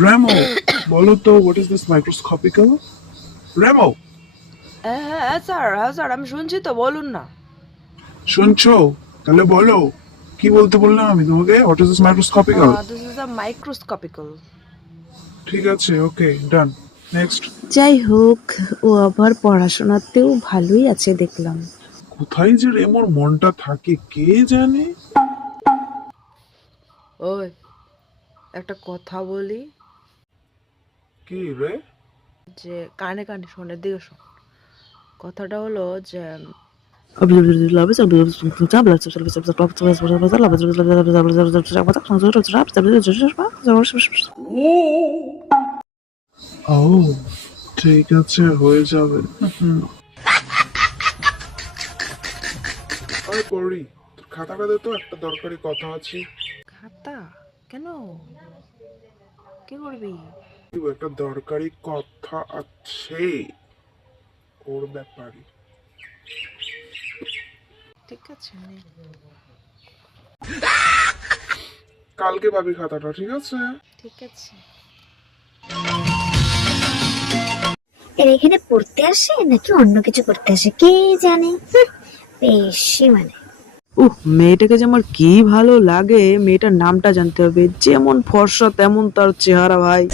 Reno, বলো তো what is this মাইক্রোস্কোপিক্যাল? Reno, হ্যাঁ স্যার, হ্যাঁ স্যার, আমি শুনছি তো, বলুন না। শুনছো? তাহলে বলো, কি বলতে বললাম আমি তোমাকে? What is this microscopical? This is a microscopical. ঠিক আছে, ওকে, ডান। নেক্সট। যাই হোক, ও আবার পড়াশোনাতেও ভালোই আছে দেখলাম। কোথায় যে রেমোর মনটা থাকে কে জানে। ওই, একটা কথা বলি, কি রে? যে কানে কানে শোনের দিকে শোন। কথাটা হলো যে ও, ঠিক আছে, হয়ে যাবে। আরে পড়ি, তোর খাতাটা দে তো, একটা দরকারি কথা আছে। খাতা কেন, কি করবি? একটা দরকারি কথা আছে ওর ব্যাপারে। ঠিক আছে, নে। কালকে পাবি খাতাটা, ঠিক আছে? ঠিক আছে। এর এখানে পড়তে আসে নাকি অন্য কিছু করতে আসে কে জানে। বেশি মানে। মেয়েটাকে যে আমার কি ভালো লাগে, মেয়েটার নামটা জানতে হবে। যেমন ফর্সা তেমন তার চেহারা ভাই।